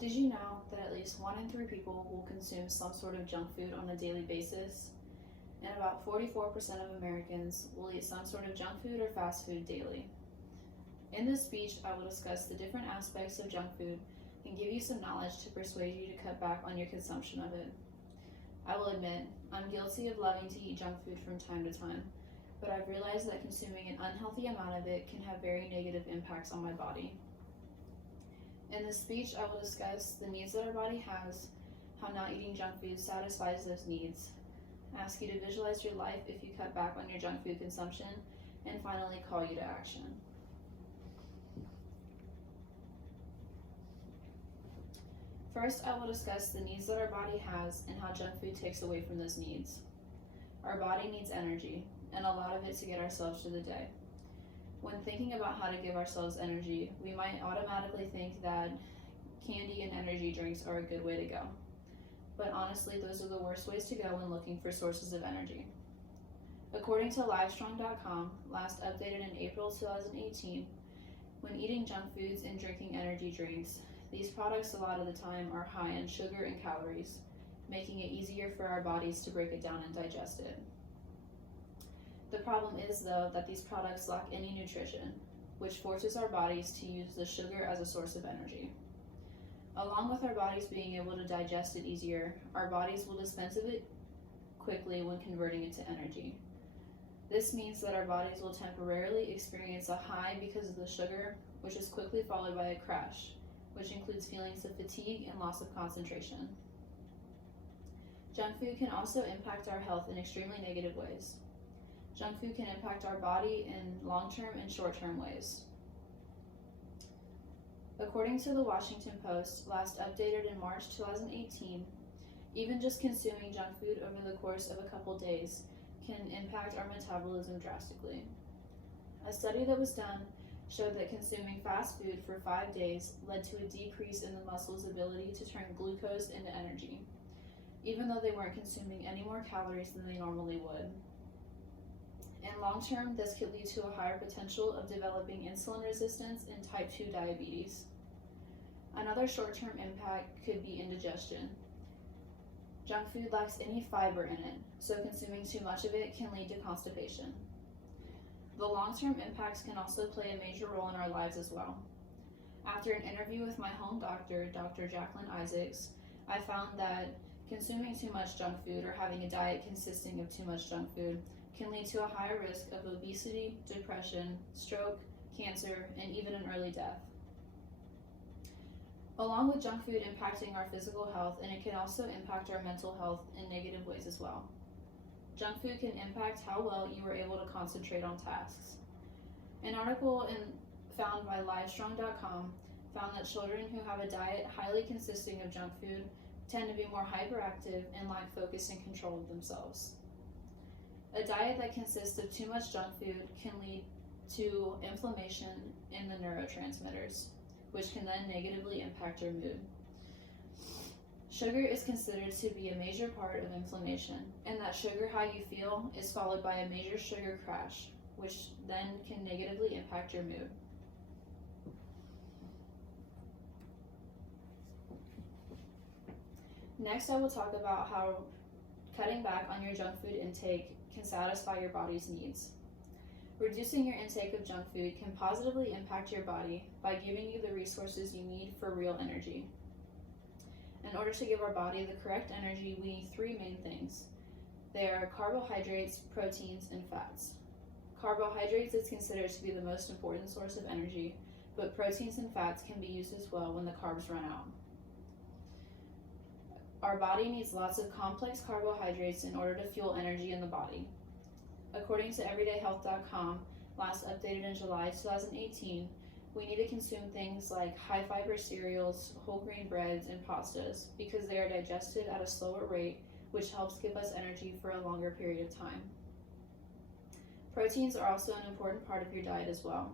Did you know that at least 1 in 3 people will consume some sort of junk food on a daily basis? And about 44% of Americans will eat some sort of junk food or fast food daily. In this speech, I will discuss the different aspects of junk food and give you some knowledge to persuade you to cut back on your consumption of it. I will admit, I'm guilty of loving to eat junk food from time to time, but I've realized that consuming an unhealthy amount of it can have very negative impacts on my body. In this speech, I will discuss the needs that our body has, how not eating junk food satisfies those needs, ask you to visualize your life if you cut back on your junk food consumption, and finally call you to action. First, I will discuss the needs that our body has and how junk food takes away from those needs. Our body needs energy, and a lot of it to get ourselves through the day. When thinking about how to give ourselves energy, we might automatically think that candy and energy drinks are a good way to go. But honestly, those are the worst ways to go when looking for sources of energy. According to Livestrong.com, last updated in April 2018, when eating junk foods and drinking energy drinks, these products a lot of the time are high in sugar and calories, making it easier for our bodies to break it down and digest it. The problem is, though, that these products lack any nutrition, which forces our bodies to use the sugar as a source of energy. Along with our bodies being able to digest it easier, our bodies will dispense of it quickly when converting it to energy. This means that our bodies will temporarily experience a high because of the sugar, which is quickly followed by a crash, which includes feelings of fatigue and loss of concentration. Junk food can also impact our health in extremely negative ways. Junk food can impact our body in long-term and short-term ways. According to the Washington Post, last updated in March 2018, even just consuming junk food over the course of a couple days can impact our metabolism drastically. A study that was done showed that consuming fast food for 5 days led to a decrease in the muscle's ability to turn glucose into energy, even though they weren't consuming any more calories than they normally would. In long term, this could lead to a higher potential of developing insulin resistance and type 2 diabetes. Another short-term impact could be indigestion. Junk food lacks any fiber in it, so consuming too much of it can lead to constipation. The long-term impacts can also play a major role in our lives as well. After an interview with my home doctor, Dr. Jacqueline Isaacs, I found that consuming too much junk food or having a diet consisting of too much junk food can lead to a higher risk of obesity, depression, stroke, cancer, and even an early death. Along with junk food impacting our physical health, and it can also impact our mental health in negative ways as well. Junk food can impact how well you are able to concentrate on tasks. An article found by Livestrong.com found that children who have a diet highly consisting of junk food tend to be more hyperactive and lack focus and control of themselves. A diet that consists of too much junk food can lead to inflammation in the neurotransmitters, which can then negatively impact your mood. Sugar is considered to be a major part of inflammation, and that sugar how you feel is followed by a major sugar crash, which then can negatively impact your mood. Next, I will talk about how cutting back on your junk food intake can satisfy your body's needs. Reducing your intake of junk food can positively impact your body by giving you the resources you need for real energy. In order to give our body the correct energy, we need 3 main things. They are carbohydrates, proteins, and fats. Carbohydrates is considered to be the most important source of energy, but proteins and fats can be used as well when the carbs run out. Our body needs lots of complex carbohydrates in order to fuel energy in the body. According to everydayhealth.com, last updated in July 2018, we need to consume things like high fiber cereals, whole grain breads, and pastas because they are digested at a slower rate, which helps give us energy for a longer period of time. Proteins are also an important part of your diet as well.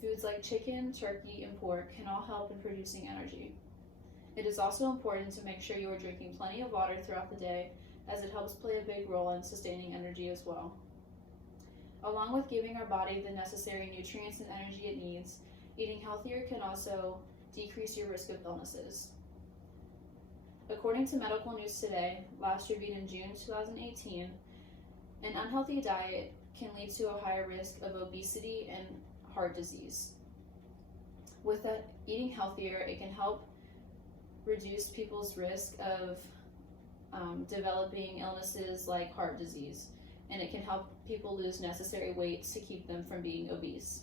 Foods like chicken, turkey, and pork can all help in producing energy. It is also important to make sure you are drinking plenty of water throughout the day, as it helps play a big role in sustaining energy as well. Along with giving our body the necessary nutrients and energy it needs, eating healthier can also decrease your risk of illnesses. According to Medical News Today, last reviewed in June 2018, an unhealthy diet can lead to a higher risk of obesity and heart disease. With eating healthier, it can help reduce people's risk of developing illnesses like heart disease, and it can help people lose necessary weight to keep them from being obese.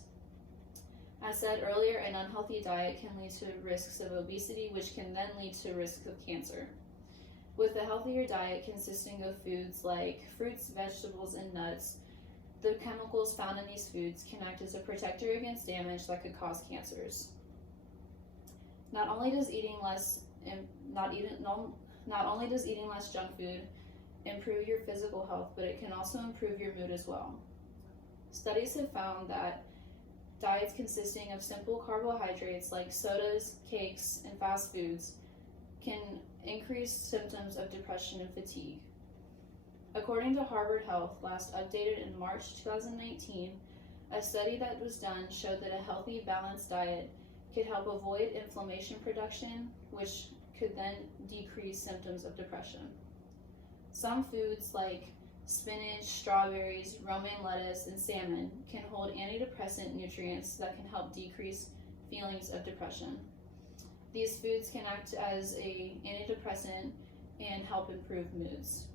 As said earlier, an unhealthy diet can lead to risks of obesity, which can then lead to risk of cancer. With a healthier diet consisting of foods like fruits, vegetables, and nuts, the chemicals found in these foods can act as a protector against damage that could cause cancers. Not only does eating less junk food improve your physical health, but it can also improve your mood as well. Studies have found that diets consisting of simple carbohydrates like sodas, cakes, and fast foods can increase symptoms of depression and fatigue. According to Harvard Health, last updated in March 2019, a study that was done showed that a healthy, balanced diet could help avoid inflammation production, which could then decrease symptoms of depression. Some foods like spinach, strawberries, romaine lettuce, and salmon can hold antidepressant nutrients that can help decrease feelings of depression. These foods can act as an antidepressant and help improve moods.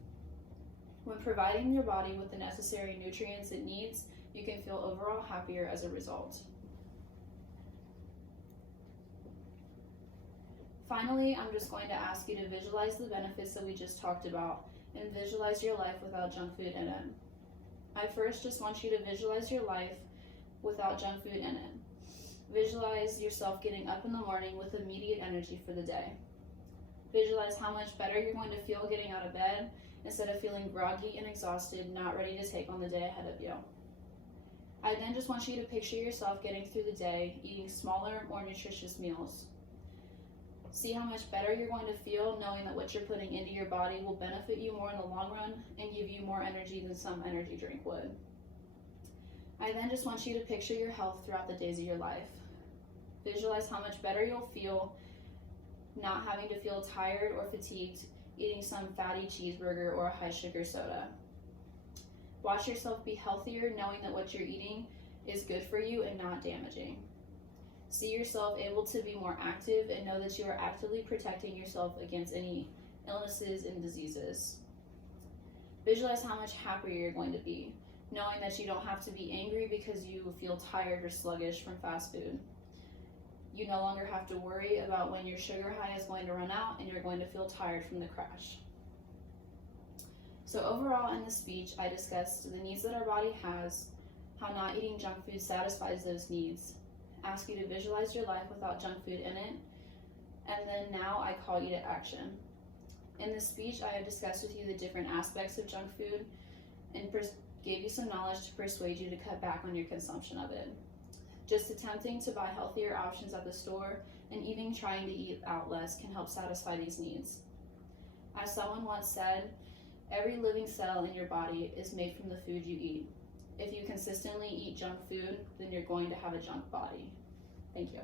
When providing your body with the necessary nutrients it needs, you can feel overall happier as a result. Finally, I'm just going to ask you to visualize the benefits that we just talked about and visualize your life without junk food in it. I first just want you to visualize your life without junk food in it. Visualize yourself getting up in the morning with immediate energy for the day. Visualize how much better you're going to feel getting out of bed instead of feeling groggy and exhausted, not ready to take on the day ahead of you. I then just want you to picture yourself getting through the day, eating smaller, more nutritious meals. See how much better you're going to feel knowing that what you're putting into your body will benefit you more in the long run and give you more energy than some energy drink would. I then just want you to picture your health throughout the days of your life. Visualize how much better you'll feel not having to feel tired or fatigued eating some fatty cheeseburger or a high sugar soda. Watch yourself be healthier knowing that what you're eating is good for you and not damaging. See yourself able to be more active and know that you are actively protecting yourself against any illnesses and diseases. Visualize how much happier you're going to be, knowing that you don't have to be angry because you feel tired or sluggish from fast food. You no longer have to worry about when your sugar high is going to run out and you're going to feel tired from the crash. So overall in this speech, I discussed the needs that our body has, how not eating junk food satisfies those needs, ask you to visualize your life without junk food in it, and then now I call you to action. In this speech, I have discussed with you the different aspects of junk food and gave you some knowledge to persuade you to cut back on your consumption of it. Just attempting to buy healthier options at the store and even trying to eat out less can help satisfy these needs. As someone once said, every living cell in your body is made from the food you eat. If you consistently eat junk food, then you're going to have a junk body. Thank you.